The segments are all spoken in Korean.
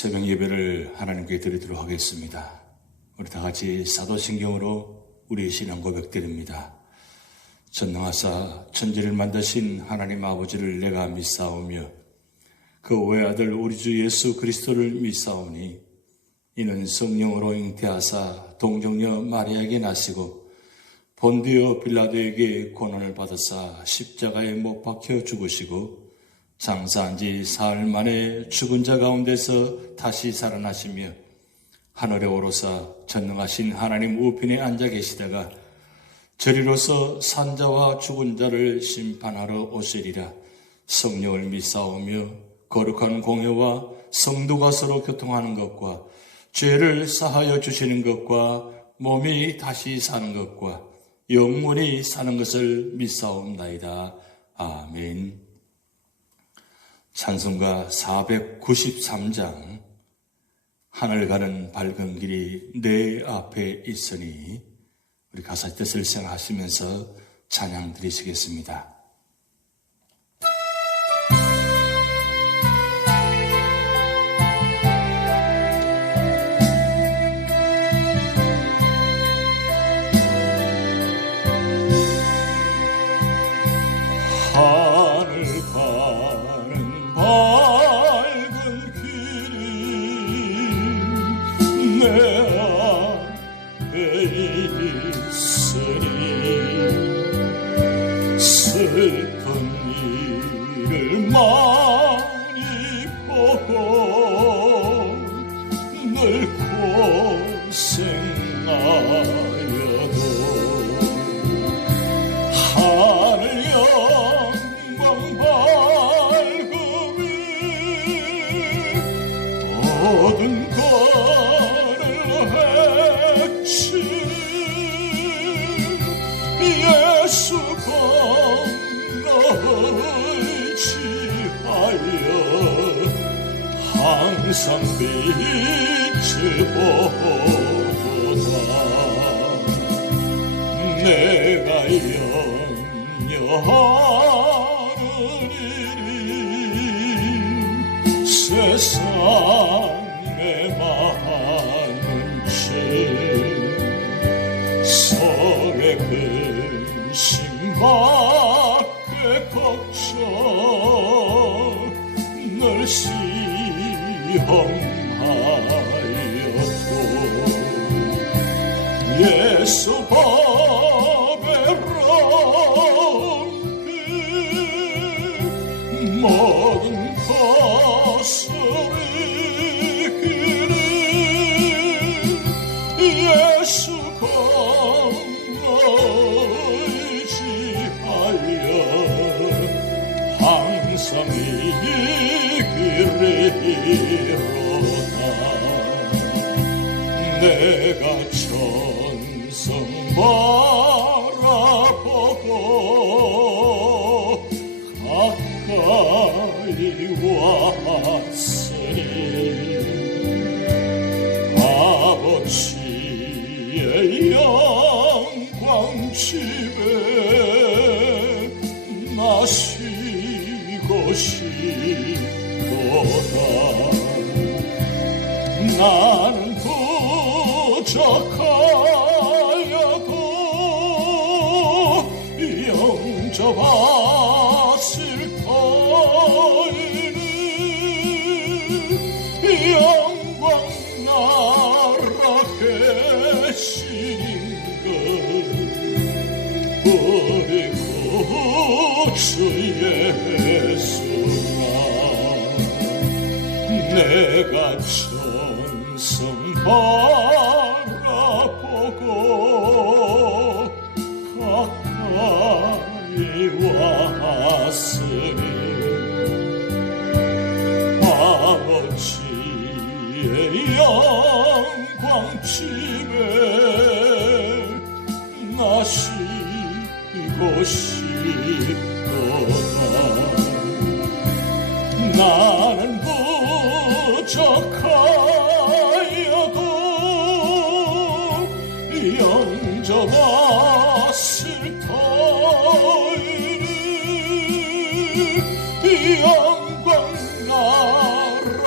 새벽 예배를 하나님께 드리도록 하겠습니다. 우리 다 같이 사도신경으로 우리의 신앙 고백드립니다. 전능하사 천지를 만드신 하나님 아버지를 내가 믿사오며 그 외아들 우리 주 예수 그리스도를 믿사오니 이는 성령으로 잉태하사 동정녀 마리아에게 나시고 본디오 빌라도에게 고난을 받으사 십자가에 못 박혀 죽으시고 장사한 지 사흘 만에 죽은 자 가운데서 다시 살아나시며 하늘에 오르사 전능하신 하나님 우편에 앉아 계시다가 저리로서 산자와 죽은 자를 심판하러 오시리라. 성령을 믿사오며 거룩한 공회와 성도가 서로 교통하는 것과 죄를 사하여 주시는 것과 몸이 다시 사는 것과 영원히 사는 것을 믿사옵나이다. 아멘. 찬송가 493장 하늘 가는 밝은 길이 내 앞에 있으니 우리 가사의 뜻을 생각하시면서 찬양 드리시겠습니다. 하늘 가는 밝은 길이 내 앞에 있으니 슬픈 일을 많이 보고 늘 고생하여도 하늘 영광 밝음이 모든 것을 해치니 예수 건너의지하여 항상 빛을 보도다. 내가 염려하는 일이 세상에 많은 죄 설의 근심밖에 걱정 늘 시험하여도 예수 모든 것을 이기는 예수 건너의지하여 항상 이기리로다. 내가 천성 바라보고 가까이 왔으니 아버지의 영광 집에 나 쉬고 싶도다. 나는 부족하여도 영접하실 터이니 영광 나라 계신 것 우리 구주 예수라. 내가 천성 바라보고 가까이 왔으니 아버지의 영광 집에 나 쉬고 싶도다. 나는 부족하여도 영접하실 터이니 영광 나라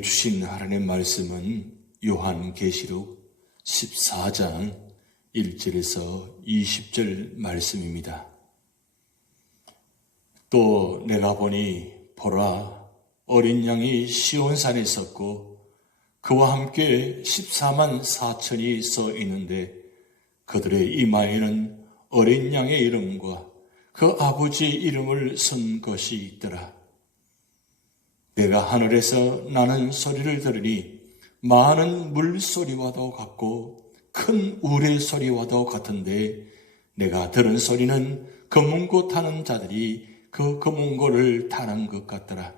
우리에게 주신 하나님의 말씀은 요한계시록 14장 1절에서 20절 말씀입니다. 또 내가 보니 보라, 어린 양이 시온산에 섰고 그와 함께 14만 4천이 서 있는데 그들의 이마에는 어린 양의 이름과 그 아버지 이름을 쓴 것이 있더라. 내가 하늘에서 나는 소리를 들으니 많은 물소리와도 같고 큰 우레 소리와도 같은데 내가 들은 소리는 검은고 타는 자들이 그 검은고를 타는 것 같더라.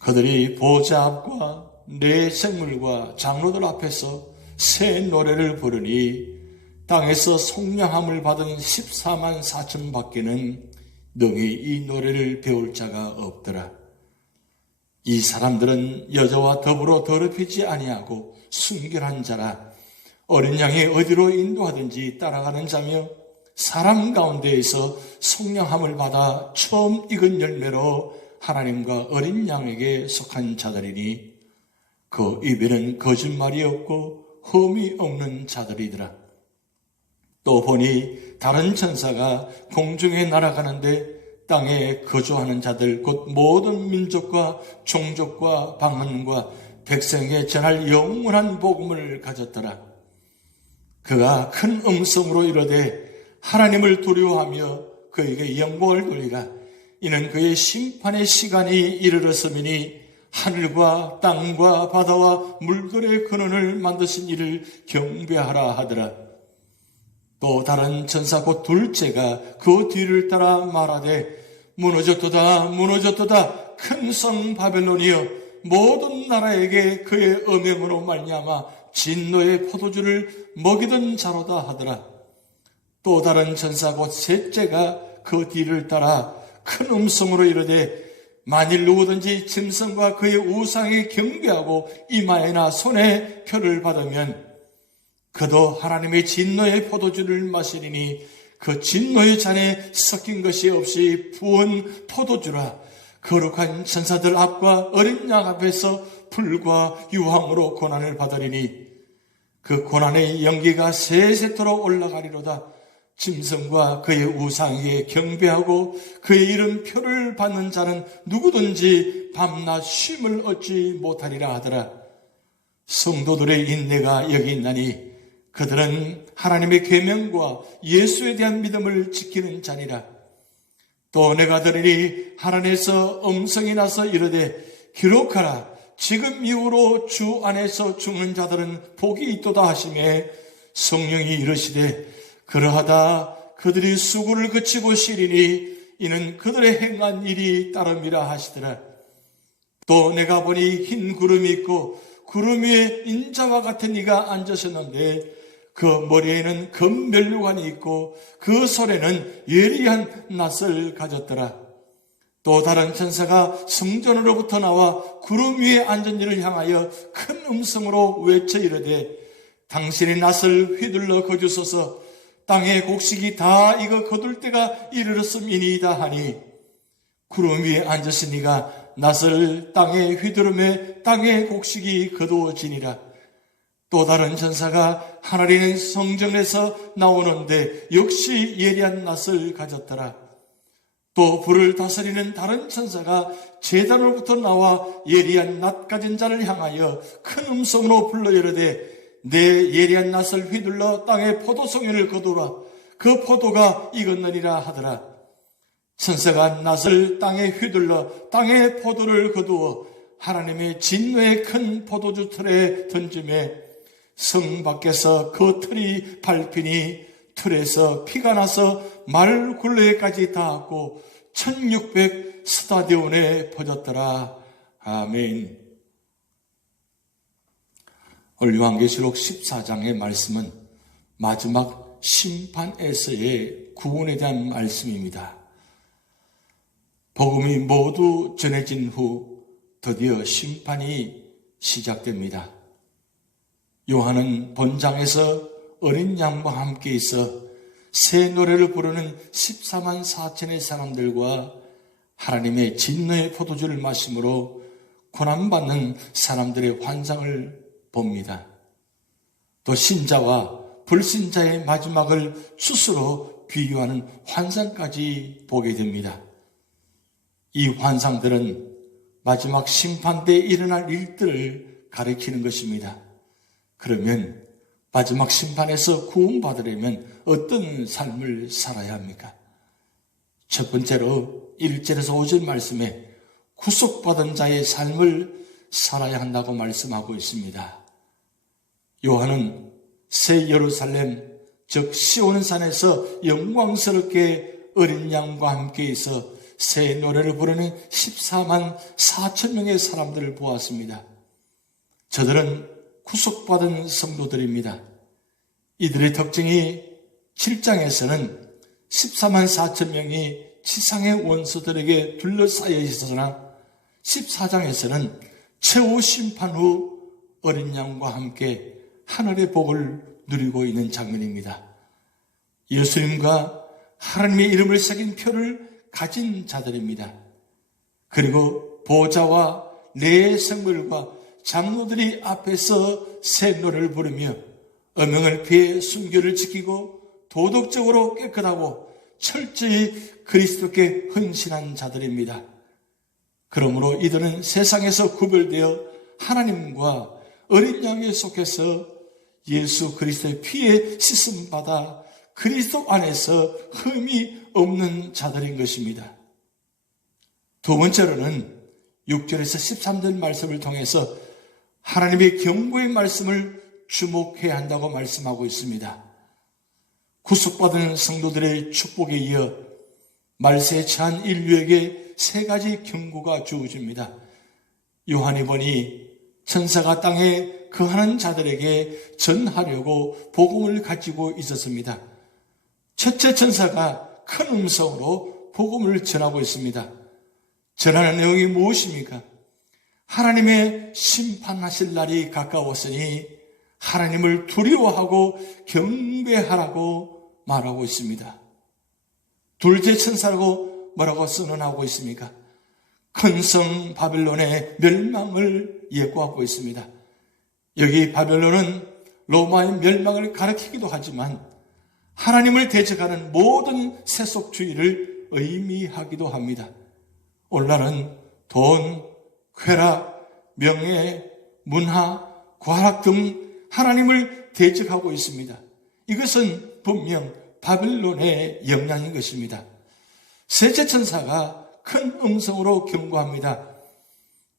그들이 보좌 앞과 네 생물과 장로들 앞에서 새 노래를 부르니 땅에서 속량함을 받은 14만 4천 밖에는 능히 이 노래를 배울 자가 없더라. 이 사람들은 여자와 더불어 더럽히지 아니하고 순결한 자라. 어린 양이 어디로 인도하든지 따라가는 자며 사람 가운데에서 속량함을 받아 처음 익은 열매로 하나님과 어린 양에게 속한 자들이니 그 입에는 거짓말이 없고 흠이 없는 자들이더라. 또 보니 다른 천사가 공중에 날아가는데 땅에 거주하는 자들 곧 모든 민족과 종족과 방언과 백성에 전할 영원한 복음을 가졌더라. 그가 큰 음성으로 이르되 하나님을 두려워하며 그에게 영광을 돌리라. 이는 그의 심판의 시간이 이르렀음이니 하늘과 땅과 바다와 물들의 근원을 만드신 이를 경배하라 하더라. 또 다른 천사 곧 둘째가 그 뒤를 따라 말하되 무너졌도다 무너졌도다 큰 성 바벨론이여 모든 나라에게 그의 음행으로 말미암아 진노의 포도주를 먹이던 자로다 하더라. 또 다른 천사 곧 셋째가 그 뒤를 따라 큰 음성으로 이르되 만일 누구든지 짐승과 그의 우상에 경배하고 이마에나 손에 표를 받으면 그도 하나님의 진노의 포도주를 마시리니 그 진노의 잔에 섞인 것이 없이 부은 포도주라. 거룩한 천사들 앞과 어린 양 앞에서 불과 유황으로 고난을 받으리니 그 고난의 연기가 세세토록 올라가리로다. 짐승과 그의 우상에게 경배하고 그의 이름 표를 받는 자는 누구든지 밤낮 쉼을 얻지 못하리라 하더라. 성도들의 인내가 여기 있나니 그들은 하나님의 계명과 예수에 대한 믿음을 지키는 자니라. 또 내가 들으니 하늘에서 음성이 나서 이르되 기록하라. 지금 이후로 주 안에서 죽는 자들은 복이 있도다 하시매 성령이 이르시되 그러하다 그들이 수고를 그치고 쉬리니 이는 그들의 행한 일이 따름이라 하시더라. 또 내가 보니 흰 구름이 있고 구름 위에 인자와 같은 이가 앉으셨는데 그 머리에는 금면류관이 있고 그 손에는 예리한 낫을 가졌더라. 또 다른 천사가 성전으로부터 나와 구름 위에 앉은 이를 향하여 큰 음성으로 외쳐 이르되 당신의 낫을 휘둘러 거주소서. 땅의 곡식이 다 익어 거둘 때가 이르렀음이니이다 하니 구름 위에 앉으시니가 낫을 땅에 휘두르매 땅의 곡식이 거두어지니라. 또 다른 천사가 하늘에 있는 성전에서 나오는데 역시 예리한 낫을 가졌더라. 또 불을 다스리는 다른 천사가 제단으로부터 나와 예리한 낫 가진 자를 향하여 큰 음성으로 불러 이르되 내 예리한 낫을 휘둘러 땅의 포도송이를 거두라. 그 포도가 익었느니라 하더라. 천사가 낫을 땅에 휘둘러 땅의 포도를 거두어 하나님의 진노의 큰 포도주 틀에 던짐에 성 밖에서 그 틀이 밟히니 틀에서 피가 나서 말 굴레까지 닿았고 1600 스타디온에 퍼졌더라. 아멘. 오늘 요한계시록 14장의 말씀은 마지막 심판에서의 구원에 대한 말씀입니다. 복음이 모두 전해진 후 드디어 심판이 시작됩니다. 요한은 본장에서 어린 양과 함께 있어 새 노래를 부르는 14만 4천의 사람들과 하나님의 진노의 포도주를 마심으로 고난받는 사람들의 환상을 봅니다. 또 신자와 불신자의 마지막을 스스로 비교하는 환상까지 보게 됩니다. 이 환상들은 마지막 심판 때 일어날 일들을 가리키는 것입니다. 그러면 마지막 심판에서 구원받으려면 어떤 삶을 살아야 합니까? 첫 번째로 1절에서 5절 말씀에 구속받은 자의 삶을 살아야 한다고 말씀하고 있습니다. 요한은 새 예루살렘, 즉 시온산에서 영광스럽게 어린 양과 함께 있어 새 노래를 부르는 14만 4천 명의 사람들을 보았습니다. 저들은 구속받은 성도들입니다. 이들의 특징이 7장에서는 14만 4천 명이 지상의 원수들에게 둘러싸여 있었으나 14장에서는 최후 심판 후 어린 양과 함께 하늘의 복을 누리고 있는 장면입니다. 예수님과 하나님의 이름을 새긴 표를 가진 자들입니다. 그리고 보좌와 네 생물과 장로들이 앞에서 새 노래를 부르며 어명을 피해 순교를 지키고 도덕적으로 깨끗하고 철저히 그리스도께 헌신한 자들입니다. 그러므로 이들은 세상에서 구별되어 하나님과 어린 양에 속해서 예수 그리스도의 피에 씻음받아 그리스도 안에서 흠이 없는 자들인 것입니다. 두 번째로는 6절에서 13절 말씀을 통해서 하나님의 경고의 말씀을 주목해야 한다고 말씀하고 있습니다. 구속받은 성도들의 축복에 이어 말세에 처한 인류에게 세 가지 경고가 주어집니다. 요한이 보니 천사가 땅에 거하는 자들에게 전하려고 복음을 가지고 있었습니다. 첫째 천사가 큰 음성으로 복음을 전하고 있습니다. 전하는 내용이 무엇입니까? 하나님의 심판하실 날이 가까웠으니 하나님을 두려워하고 경배하라고 말하고 있습니다. 둘째 천사라고 뭐라고 선언하고 있습니까? 큰 성 바벨론의 멸망을 예고하고 있습니다. 여기 바벨론은 로마의 멸망을 가리키기도 하지만 하나님을 대적하는 모든 세속주의를 의미하기도 합니다. 오늘날은 돈, 쾌락, 명예, 문화, 과락 등 하나님을 대적하고 있습니다. 이것은 분명 바벨론의 영향인 것입니다. 셋째 천사가 큰 음성으로 경고합니다.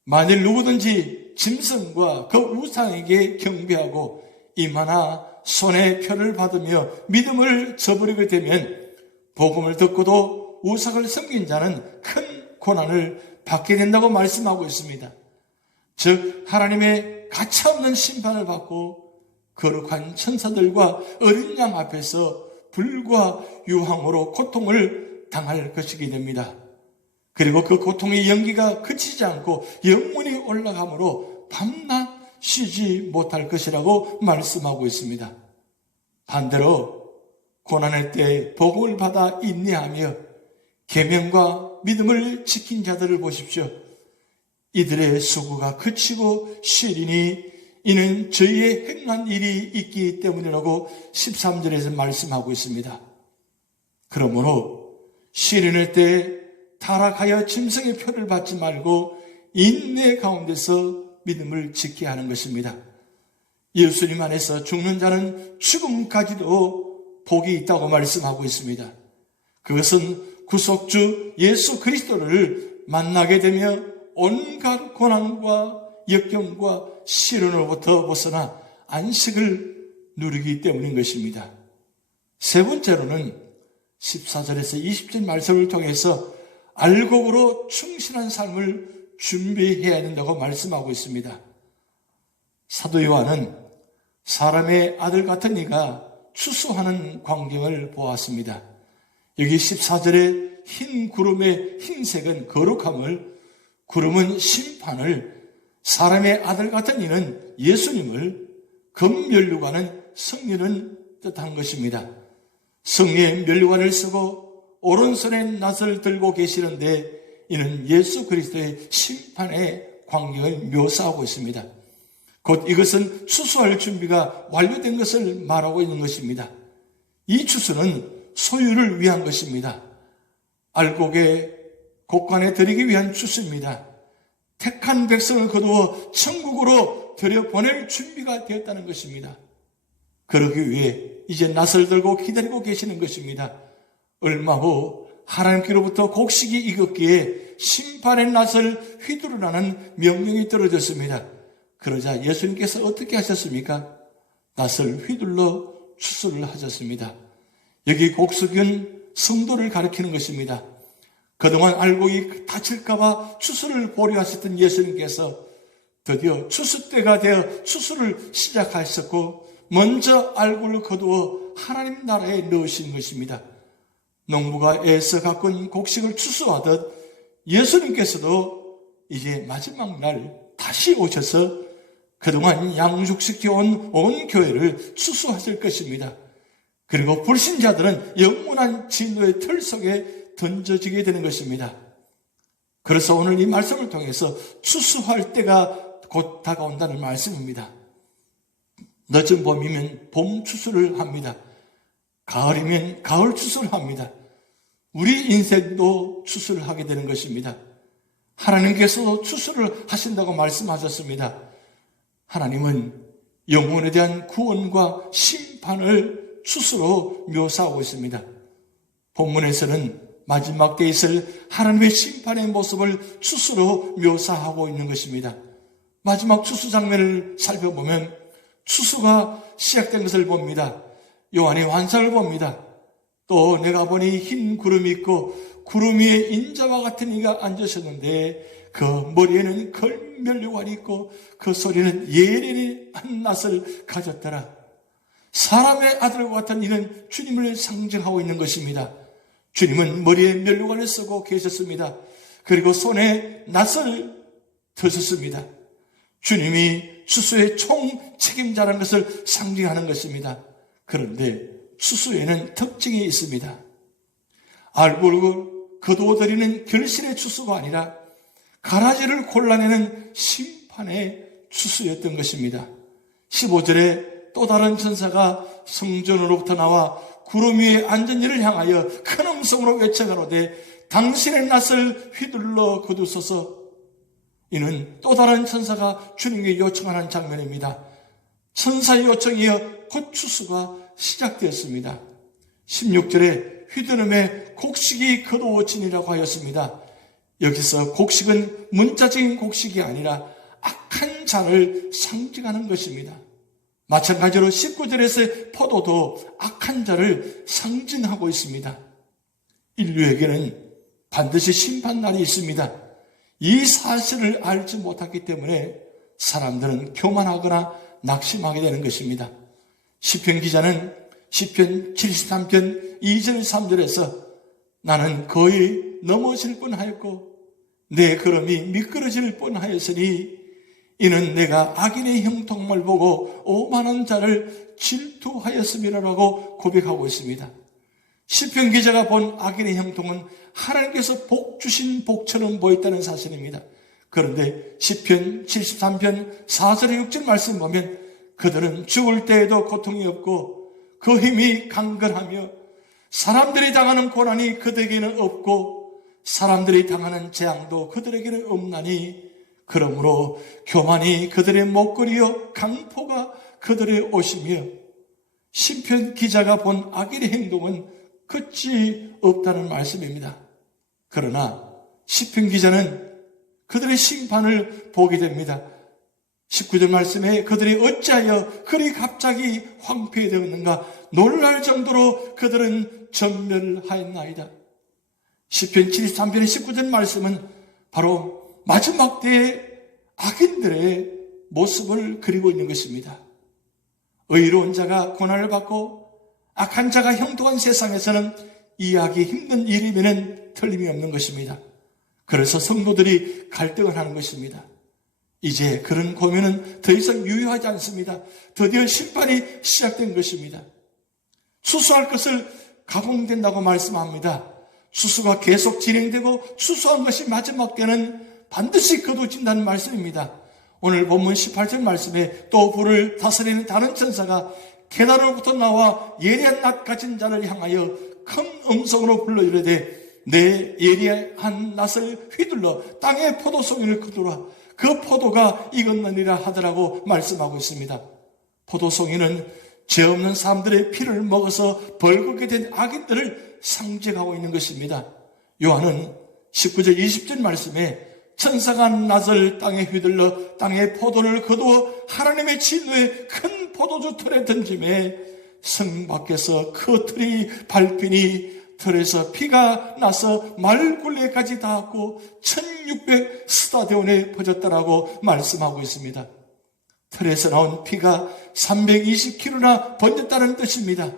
만일 누구든지 짐승과 그 우상에게 경배하고 이마나 손에 표를 받으며 믿음을 저버리게 되면 복음을 듣고도 우상을 섬긴 자는 큰 고난을 받게 된다고 말씀하고 있습니다. 즉 하나님의 가차없는 심판을 받고 거룩한 천사들과 어린 양 앞에서 불과 유황으로 고통을 당할 것이게 됩니다. 그리고 그 고통의 연기가 그치지 않고 영원히 올라가므로 밤낮 쉬지 못할 것이라고 말씀하고 있습니다. 반대로 고난의 때 복음을 받아 인내하며 계명과 믿음을 지킨 자들을 보십시오. 이들의 수고가 그치고 쉬리니 이는 저희의 행한 일이 있기 때문이라고 13절에서 말씀하고 있습니다. 그러므로 쉬리는 때 타락하여 짐승의 표를 받지 말고 인내 가운데서 믿음을 지켜야 하는 것입니다. 예수님 안에서 죽는 자는 죽음까지도 복이 있다고 말씀하고 있습니다. 그것은 구속주 예수 그리스도를 만나게 되며 온갖 고난과 역경과 시련으로부터 벗어나 안식을 누리기 때문인 것입니다. 세 번째로는 14절에서 20절 말씀을 통해서 알곡으로 충실한 삶을 준비해야 된다고 말씀하고 있습니다. 사도 요한은 사람의 아들 같은 이가 추수하는 광경을 보았습니다. 여기 14절에 흰 구름의 흰색은 거룩함을, 구름은 심판을, 사람의 아들 같은 이는 예수님을, 금면류관은 승리를 뜻한 것입니다. 승리의 면류관을 쓰고 오른손에 낫을 들고 계시는데 이는 예수 그리스도의 심판의 광경을 묘사하고 있습니다. 곧 이것은 추수할 준비가 완료된 것을 말하고 있는 것입니다. 이 추수는 소유를 위한 것입니다. 알곡의 곡간에 드리기 위한 추수입니다. 택한 백성을 거두어 천국으로 들여보낼 준비가 되었다는 것입니다. 그러기 위해 이제 낫을 들고 기다리고 계시는 것입니다. 얼마 후 하나님께로부터 곡식이 익었기에 심판의 낫을 휘두르라는 명령이 떨어졌습니다. 그러자 예수님께서 어떻게 하셨습니까? 낫을 휘둘러 추수를 하셨습니다. 여기 곡식은 성도를 가리키는 것입니다. 그동안 알곡이 다칠까봐 추수를 보류하셨던 예수님께서 드디어 추수 때가 되어 추수를 시작하셨고 먼저 알곡을 거두어 하나님 나라에 넣으신 것입니다. 농부가 애써 가꾼 곡식을 추수하듯 예수님께서도 이제 마지막 날 다시 오셔서 그동안 양육시켜온 온 교회를 추수하실 것입니다. 그리고 불신자들은 영원한 진노의 틀 속에 던져지게 되는 것입니다. 그래서 오늘 이 말씀을 통해서 추수할 때가 곧 다가온다는 말씀입니다. 늦은 봄이면 봄 추수를 합니다. 가을이면 가을 추수를 합니다. 우리 인생도 추수를 하게 되는 것입니다. 하나님께서도 추수를 하신다고 말씀하셨습니다. 하나님은 영혼에 대한 구원과 심판을 추수로 묘사하고 있습니다. 본문에서는 마지막 때에 있을 하나님의 심판의 모습을 추수로 묘사하고 있는 것입니다. 마지막 추수 장면을 살펴보면 추수가 시작된 것을 봅니다. 요한이 환상을 봅니다. 또 내가 보니 흰 구름이 있고 구름 위에 인자와 같은 이가 앉으셨는데 그 머리에는 걸면류관이 있고 그 소리는 예리한 낫을 가졌더라. 사람의 아들과 같은 이는 주님을 상징하고 있는 것입니다. 주님은 머리에 면류관을 쓰고 계셨습니다. 그리고 손에 낫을 드셨습니다. 주님이 추수의 총 책임자라는 것을 상징하는 것입니다. 그런데 추수에는 특징이 있습니다. 알곡을 거두어들이는 결실의 추수가 아니라 가라지를 골라내는 심판의 추수였던 것입니다. 15절에 또 다른 천사가 성전으로부터 나와 구름 위에 앉은 이를 향하여 큰 음성으로 외쳐가로되 당신의 낫을 휘둘러 거두소서. 이는 또 다른 천사가 주님께 요청하는 장면입니다. 천사의 요청이어 곧 추수가 시작되었습니다. 16절에 휘두름에 곡식이 거두어지니라고 하였습니다. 여기서 곡식은 문자적인 곡식이 아니라 악한 자를 상징하는 것입니다. 마찬가지로 19절에서의 포도도 악한 자를 상징하고 있습니다. 인류에게는 반드시 심판날이 있습니다. 이 사실을 알지 못했기 때문에 사람들은 교만하거나 낙심하게 되는 것입니다. 시편 기자는 시편 73편 2절 3절에서 나는 거의 넘어질 뻔하였고 내 걸음이 미끄러질 뻔하였으니 이는 내가 악인의 형통을 보고 오만한 자를 질투하였음이라고 고백하고 있습니다. 시편 기자가 본 악인의 형통은 하나님께서 복 주신 복처럼 보였다는 사실입니다. 그런데 시편 73편 4절에 6절 말씀 보면 그들은 죽을 때에도 고통이 없고 그 힘이 강건하며 사람들이 당하는 고난이 그들에게는 없고 사람들이 당하는 재앙도 그들에게는 없나니 그러므로 교만이 그들의 목걸이요 강포가 그들의 옷이며 시편 기자가 본 악인의 행동은 끝이 없다는 말씀입니다. 그러나 시편 기자는 그들의 심판을 보게 됩니다. 19절 말씀에 그들이 어찌하여 그리 갑자기 황폐되었는가 놀랄 정도로 그들은 전멸하였나이다. 시편 73편의 19절 말씀은 바로 마지막 때의 악인들의 모습을 그리고 있는 것입니다. 의로운 자가 고난을 받고 악한 자가 형통한 세상에서는 이해하기 힘든 일이면 틀림이 없는 것입니다. 그래서 성도들이 갈등을 하는 것입니다. 이제 그런 고민은 더 이상 유효하지 않습니다. 드디어 심판이 시작된 것입니다. 추수할 것을 가공된다고 말씀합니다. 추수가 계속 진행되고 추수한 것이 마지막 때는 반드시 거두어진다는 말씀입니다. 오늘 본문 18절 말씀에 또 불을 다스리는 다른 천사가 계단으로부터 나와 예리한 낫 가진 자를 향하여 큰 음성으로 불러 이르되 내 예리한 낫을 휘둘러 땅의 포도송이를 거두라. 그 포도가 익었느니라 하더라고 말씀하고 있습니다. 포도송이는 죄 없는 사람들의 피를 먹어서 벌겋게 된 악인들을 상징하고 있는 것입니다. 요한은 19절 20절 말씀에 천사가 낫을 땅에 휘둘러 땅의 포도를 거두어 하나님의 진노의 큰 포도주 틀에 던짐에 성 밖에서 그 틀이 밟히니 틀에서 피가 나서 말굴레까지 닿았고 1600 스타디온에 퍼졌다라고 말씀하고 있습니다. 틀에서 나온 피가 320km나 번졌다는 뜻입니다.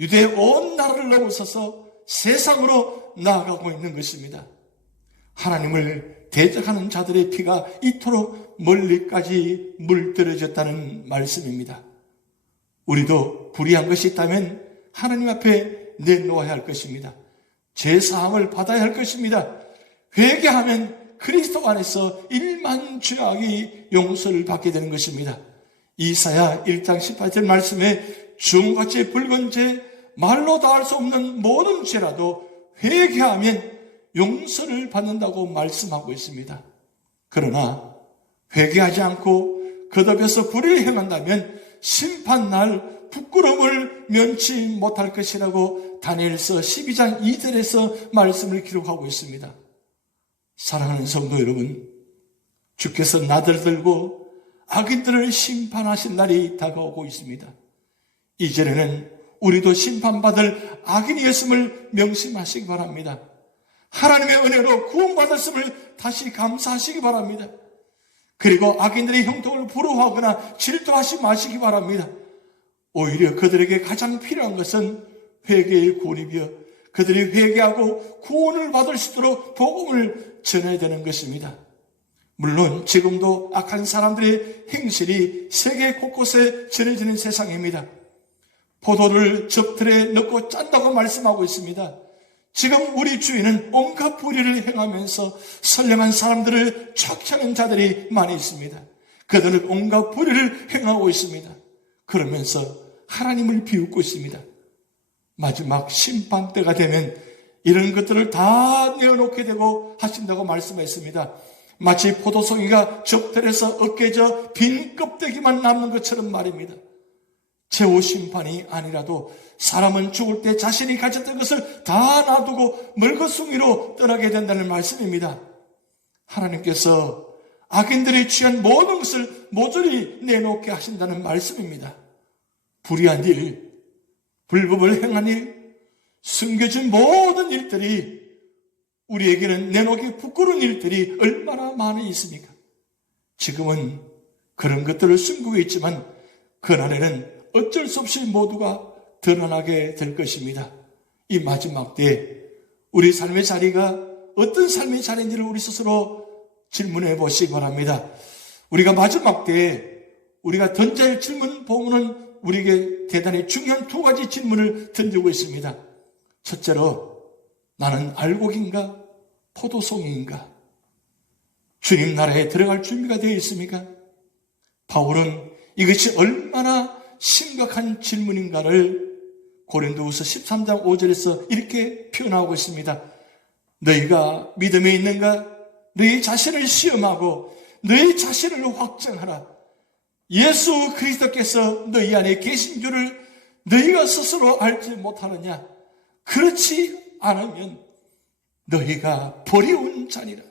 유대 온 나라를 넘어서서 세상으로 나아가고 있는 것입니다. 하나님을 대적하는 자들의 피가 이토록 멀리까지 물들어졌다는 말씀입니다. 우리도 불의한 것이 있다면 하나님 앞에 내놓아야 할 것입니다. 제사함을 받아야 할 것입니다. 회개하면 그리스도 안에서 일만 죄악이 용서를 받게 되는 것입니다. 이사야 1장 18절 말씀에 주홍같이 붉은 죄, 말로 다할 수 없는 모든 죄라도 회개하면 용서를 받는다고 말씀하고 있습니다. 그러나 회개하지 않고 거듭해서 불의를 행한다면 심판날 부끄러움을 면치 못할 것이라고 다니엘서 12장 2절에서 말씀을 기록하고 있습니다. 사랑하는 성도 여러분, 주께서 나들 들고 악인들을 심판하신 날이 다가오고 있습니다. 이전에는 우리도 심판받을 악인이었음을 명심하시기 바랍니다. 하나님의 은혜로 구원받았음을 다시 감사하시기 바랍니다. 그리고 악인들의 형통을 부러워하거나 질투하지 마시기 바랍니다. 오히려 그들에게 가장 필요한 것은 회개의 구원이며 그들이 회개하고 구원을 받을 수 있도록 복음을 전해야 되는 것입니다. 물론 지금도 악한 사람들의 행실이 세계 곳곳에 전해지는 세상입니다. 포도를 접틀에 넣고 짠다고 말씀하고 있습니다. 지금 우리 주위는 온갖 불의를 행하면서 선량한 사람들을 착취하는 자들이 많이 있습니다. 그들은 온갖 불의를 행하고 있습니다. 그러면서 하나님을 비웃고 있습니다. 마지막 심판 때가 되면 이런 것들을 다 내어놓게 되고 하신다고 말씀했습니다. 마치 포도송이가 접틀에서 으깨져 빈 껍데기만 남는 것처럼 말입니다. 최후 심판이 아니라도 사람은 죽을 때 자신이 가졌던 것을 다 놔두고 멀거숭이로 떠나게 된다는 말씀입니다. 하나님께서 악인들이 취한 모든 것을 모조리 내놓게 하신다는 말씀입니다. 불의한 일, 불법을 행한 일, 숨겨진 모든 일들이 우리에게는 내놓기 부끄러운 일들이 얼마나 많이 있습니까? 지금은 그런 것들을 숨기고 있지만 그날에는 어쩔 수 없이 모두가 드러나게 될 것입니다. 이 마지막 때 우리 삶의 자리가 어떤 삶의 자리인지를 우리 스스로 질문해 보시기 바랍니다. 우리가 마지막 때에 우리가 던져야 할 질문 보면은 우리에게 대단히 중요한 두 가지 질문을 던지고 있습니다. 첫째로 나는 알곡인가 포도송이인가? 주님 나라에 들어갈 준비가 되어 있습니까? 바울은 이것이 얼마나 심각한 질문인가를 고린도후서 13장 5절에서 이렇게 표현하고 있습니다. 너희가 믿음에 있는가? 너희 자신을 시험하고 너희 자신을 확정하라. 예수 그리스도께서 너희 안에 계신 줄을 너희가 스스로 알지 못하느냐? 그렇지 않으면 너희가 버려온 자니라.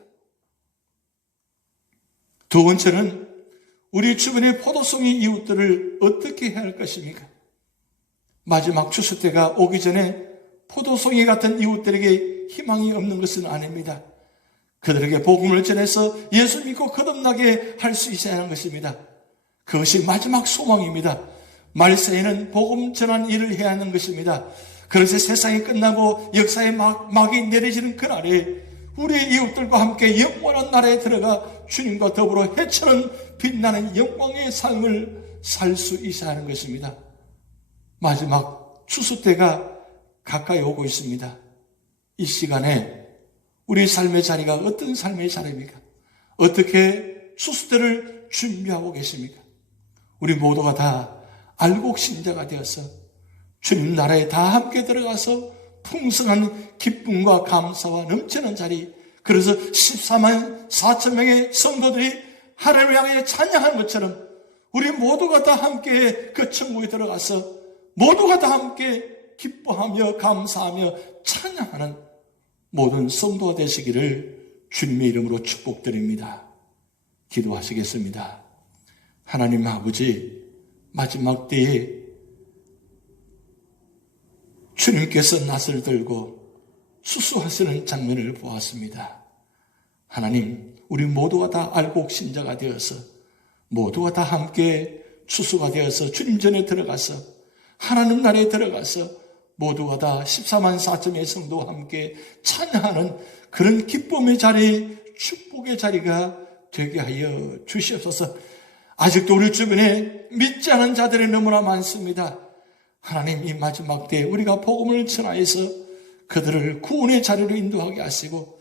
두 번째는 우리 주변의 포도송이 이웃들을 어떻게 해야 할 것입니까? 마지막 추수 때가 오기 전에 포도송이 같은 이웃들에게 희망이 없는 것은 아닙니다. 그들에게 복음을 전해서 예수 믿고 거듭나게 할 수 있어야 하는 것입니다. 그것이 마지막 소망입니다. 말세에는 복음 전한 일을 해야 하는 것입니다. 그래서 세상이 끝나고 역사의 막이 내려지는 그날에 우리의 이웃들과 함께 영원한 나라에 들어가 주님과 더불어 해처럼 빛나는 영광의 삶을 살 수 있어야 하는 것입니다. 마지막 추수 때가 가까이 오고 있습니다. 이 시간에 우리 삶의 자리가 어떤 삶의 자리입니까? 어떻게 추수때를 준비하고 계십니까? 우리 모두가 다 알곡 신자가 되어서 주님 나라에 다 함께 들어가서 풍성한 기쁨과 감사와 넘치는 자리, 그래서 14만 4천 명의 성도들이 하나님을 향해 찬양하는 것처럼 우리 모두가 다 함께 그 천국에 들어가서 모두가 다 함께 기뻐하며 감사하며 찬양하는 모든 성도가 되시기를 주님의 이름으로 축복드립니다. 기도하시겠습니다. 하나님 아버지, 마지막 때에 주님께서 낫을 들고 추수하시는 장면을 보았습니다. 하나님, 우리 모두가 다 알곡 신자가 되어서 모두가 다 함께 추수가 되어서 주님 전에 들어가서 하나님 나라에 들어가서 모두가 다 14만 4천의 성도와 함께 찬양하는 그런 기쁨의 자리, 축복의 자리가 되게 하여 주시옵소서. 아직도 우리 주변에 믿지 않은 자들이 너무나 많습니다. 하나님, 이 마지막 때에 우리가 복음을 전하여서 그들을 구원의 자리로 인도하게 하시고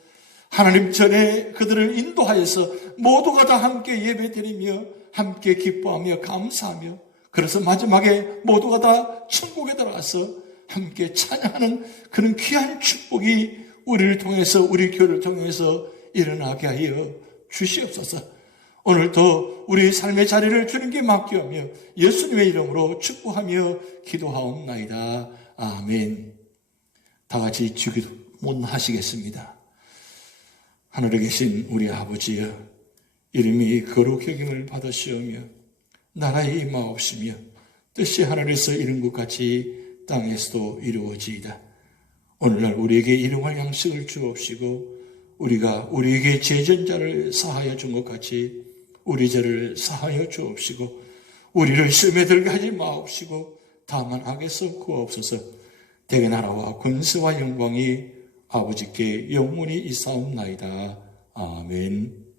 하나님 전에 그들을 인도하여서 모두가 다 함께 예배드리며 함께 기뻐하며 감사하며 그래서 마지막에 모두가 다 천국에 들어가서 함께 찬양하는 그런 귀한 축복이 우리를 통해서 우리 교회를 통해서 일어나게 하여 주시옵소서. 오늘도 우리 삶의 자리를 주님께 맡기며 예수님의 이름으로 축복하며 기도하옵나이다. 아멘. 다 같이 주기도문하시겠습니다. 하늘에 계신 우리 아버지여, 이름이 거룩히 여김을 받으시오며 나라에 임하옵시며 뜻이 하늘에서 이룬 것 같이 땅에서도 이루어지이다. 오늘날 우리에게 일용할 양식을 주옵시고 우리가 우리에게 죄전자를 사하여 준 것 같이 우리 죄를 사하여 주옵시고 우리를 시험에 들게 하지 마옵시고 다만 악에서 구하옵소서. 대개 나라와 권세와 영광이 아버지께 영원히 있사옵나이다. 아멘.